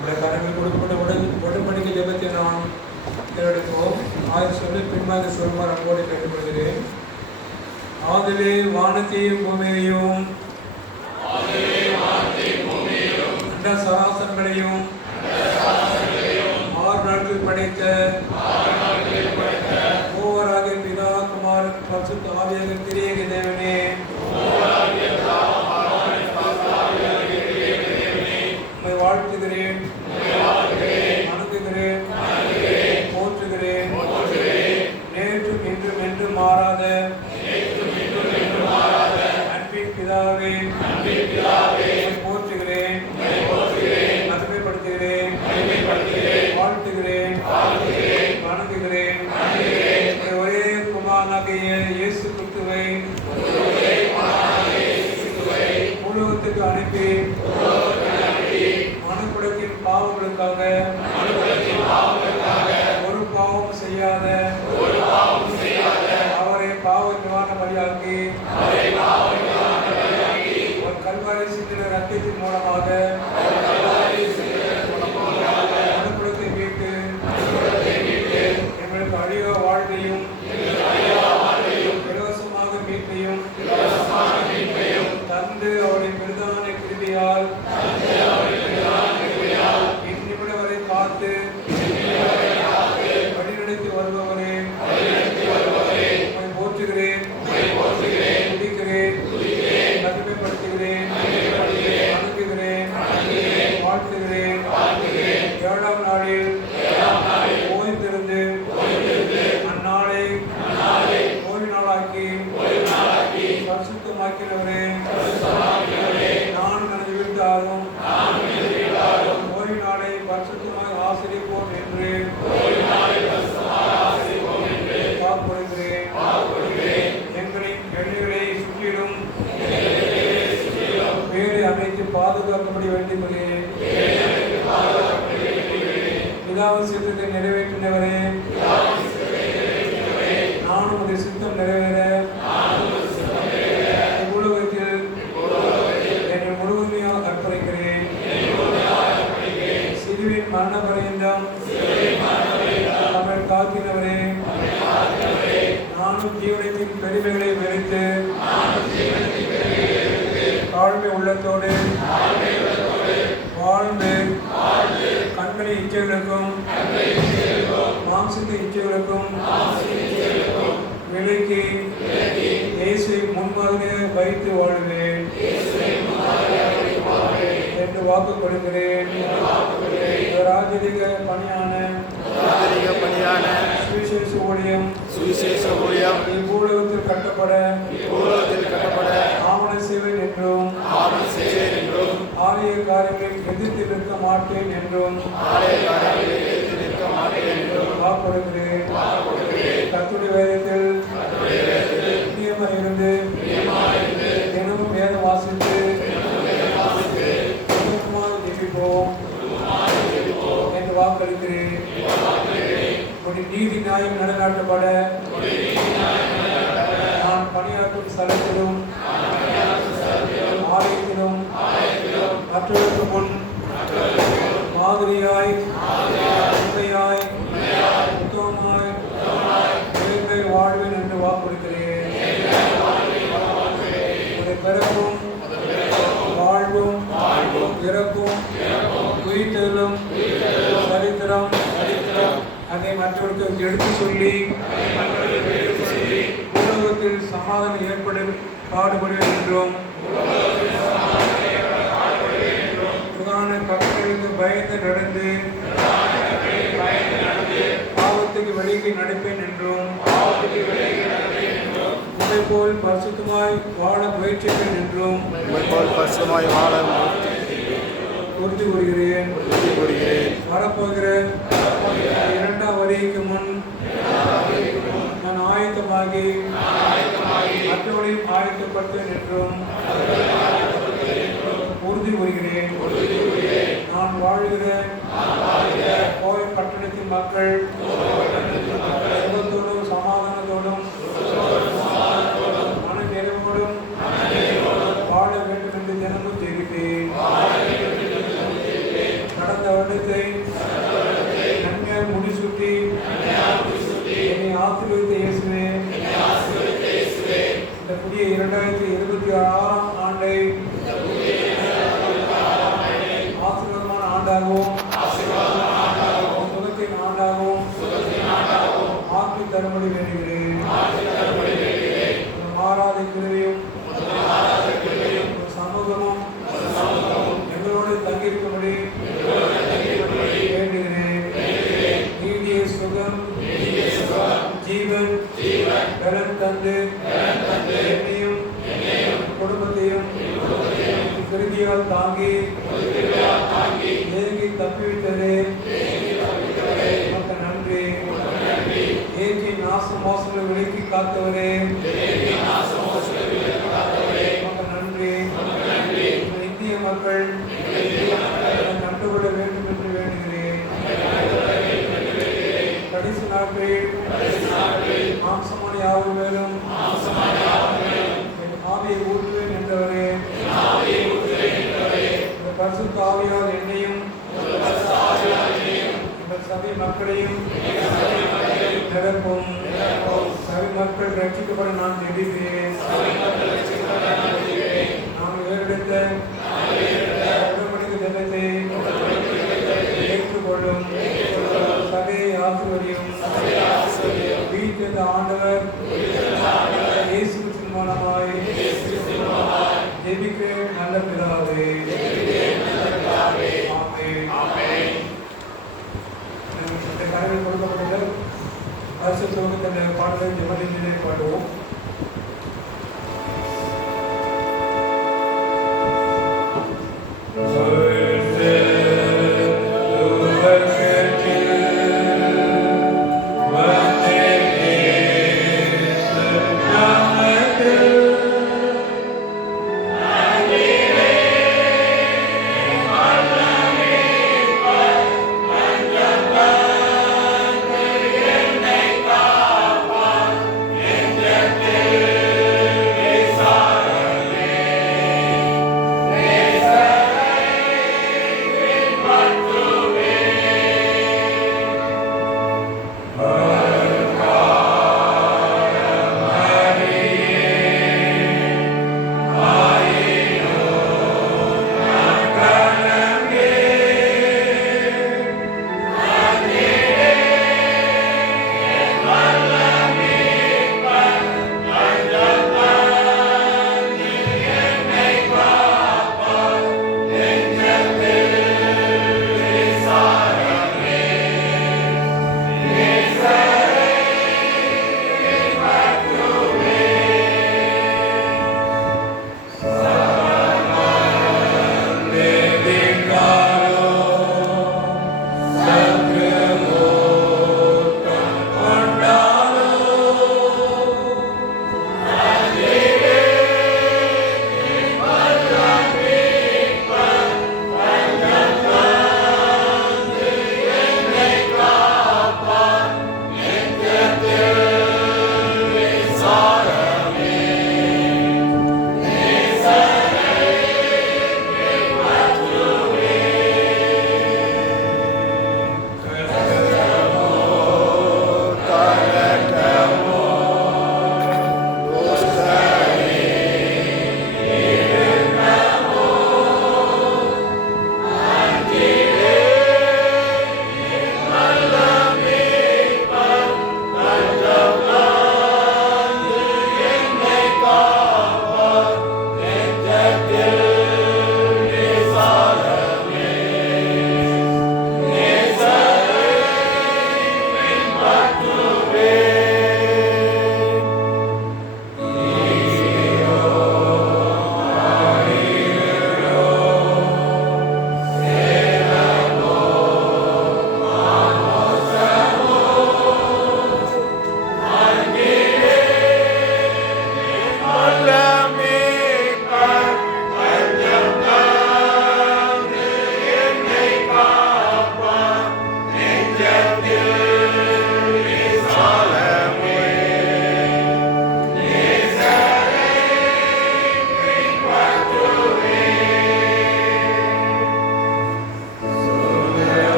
நம்முடைய கரங்கள் கொடுக்கப்பட்ட உடன்படிக்கை ஜெபத்தை நாம் தேர்ந்தெடுப்போம். ஆயிரம் சொல்லி பின்பாக சொல்லுமாறு அன்போடு கேட்டுக்கொள்கிறேன். ஆகவே வானத்தையும் பூமியையும் அண்ட சராசரங்களையும் 6 நாட்கள் படைத்த மூவராகிய பிதா குமாரன் பரிசுத்த ஆவியாக திரியேக தேவனே, உம்மை வாழ்த்துகிறேன், வணங்குகிறேன், போற்றுகிறேன். நேற்றும் இன்றும் என்றும் மாறாத அன்பின் பிதாவே, போற்றுகிறேன், மகிமைப்படுத்துகிறேன், வாழ்த்துகிறேன், வணங்குகிறேன். ஒரே குமாரனாகிய இயேசு கிறிஸ்துவை உலகத்துக்கு அனுப்பி மனுக்குலத்தின் பாவங்களுக்காக ஒரு பாவம் செய்யாத அவரை பாவ நிவாரண பலியாக்கி கல்வாரி சிந்தின ரத்தத்தின் மூலமாக மனுக்குலத்தை மீட்டு எங்களுக்கு அழியா வாழ்வையும் இலவசமாக மீட்பையும் தந்து அவருடைய பிரதான கிருபையால் இந்நிமிட வரை பார்த்து வழிநடத்தி வருபவரே, உம்மை போற்றுகிறேன், துதிக்கிறேன், மகிமைப்படுத்துகிறேன், வணங்குகிறேன், வாழ்த்துகிறேன். 7ஆம் நாளில் ஓய்ந்திருந்து அந்நாளை ஓய்வு நாளாக்கி பரிசுத்தமாக்கினவரே, நான் எனது வீட்டாரும் ஓய்வு நாளை பரிசுத்தமாக ஆசிரிப்போம் என்று வாக்குறுகிறேன். எங்களின் எல்லைகளை சுற்றிலும் வேலை அமைத்து பாதுகாக்கப்பட வேண்டியவரே, பிதாவின் சித்தத்தை நிறைவேற்றினவரே, நானும் உடைய சித்தம் நிறைவேற இவ்வுலகத்தில் என்னை முழுமையாக அர்ப்பணிக்கிறேன். சிலுவின் மரண பரியந்தம் நம்மை காத்தினவரே, நானும் ஜீவனத்தின் பெருமைகளை வெறுத்து தாழ்மை உள்ளத்தோடு வாழ்ந்து கண்களை இச்சைகளுக்கும் மாம்சத்தை இச்சைகளுக்கும் விலக்கி இயேசுவை முன்மாதிரியாக வைத்து வாழ்வேன் என்று வாக்கு கொடுக்கிறேன். ராஜரிக பணியான சுவிசேஷ ஊழியம் இவ்வுலகத்தில் கட்டப்பட ஆவண செய்வேன் என்றும் ஆலய காரியங்களில் எதிர்த்து நிற்க மாட்டேன் என்றும் வாக்குறுகிறேன். கர்த்தருடைய வேதத்தில் நிச்சயமாக இருந்து தினமும் வேதம் வாசித்து ஜெபிப்போம் என்று வாக்களிக்கிறேன். நீதி நியாயம் நடநாட்டப்பட நான் பணியாற்றும் ஸ்தலத்திலும் ஆலயத்திலும் மற்றவருக்கு முன் மாதிரியாய் உண்மையாய் உத்தமமாய் உழைப்பை வாழ்வேன் என்று வாக்குறுக்கிறேன். உடைய பிறப்பும் வாழ்வும் இறப்பும் உயிர்த்தெழும் சரித்திரம் அதை மற்றவர்களுக்கு எடுத்து சொல்லி உலகத்தில் சமாதானம் ஏற்பட பாடுபடுவேன் என்றும் பிரதான கட்டளைக்கு பயந்து நடந்து பாவத்துக்கு வெளியே நடப்பேன் என்றும் உங்களை போல் பரிசுத்தமாய் வாழ முயற்சிப்பேன் என்றும் உறுதி கூறுகிறேன். வரப்போகிற 2ஆம் வருகைக்கு முன் நான் ஆயத்தமாகி மற்றவர்களையும் ஆயத்தப்பட்டேன் என்றும் உறுதி கூறுகிறேன். நான் வாழ்கிற கோவை பட்டணத்தின் மக்கள் சுகத்தோடும் சமாதானத்தோடும் மன நிறைவோடும் வாழ வேண்டும் என்று தினமும் தெரிவித்தேன். கடந்த வருடத்தை நன்மையாக முடிசூட்டி என்னை ஆசீர்வதித்த இயேசுவே, இந்த புதிய 2026ஆம் ஆண்டை ஆசீர்வாதமான ஆண்டாகவும் சுகத்தின் ஆண்டாகவும் ஆக்கி தரும்படி வேண்டுகிறேன். மாறாத கிருபையும் சமூகமும் எங்களோடு தங்கியிருக்கும்படி வேண்டுகிறேன். நீதிய சுகம் ஜீவன் பலன் தந்து என்னையும் குடும்பத்தையும் கிருதியால் தாங்கி ஏங்கி தப்பிவிட்டதே உமக்கு நன்றி. ஏற்றி நாச மோசங்களை விலக்கி காத்தவரே உமக்கு நன்றி. இந்திய மக்கள் கண்டுகொள்ள வேண்டும் என்று வேண்டுகிறேன். கடைசி நாட்களில் மாம்சமான யாவும் மேலும் என் ஆவியை ஊற்றுவேன் என்றவரே, இந்த பரிசுத்த ஆவியால் என்னையும் இந்த சபை மக்களையும் நிரப்பும். சபை மக்கள் ரட்சிக்கப்பட நான் ஜெபிக்கிறேன். நாம் ஏறெடுத்த உடன்படிக்கை ஜெபத்தை ஏற்றுக்கொள்ளும். சபையை ஆசீர்வதியும். வீட்டில் ஆண்டவர் இயேசு கிறிஸ்துவின் மூலமாய் ஜெபிக்கிறேன் நல்ல பிதாவே. ஆமென். இந்த கரங்கள் கொடுக்கப்பட்ட பரிசுத்த தன்னுடைய பாடலை ஜெபத்திலே பாடுவோம்.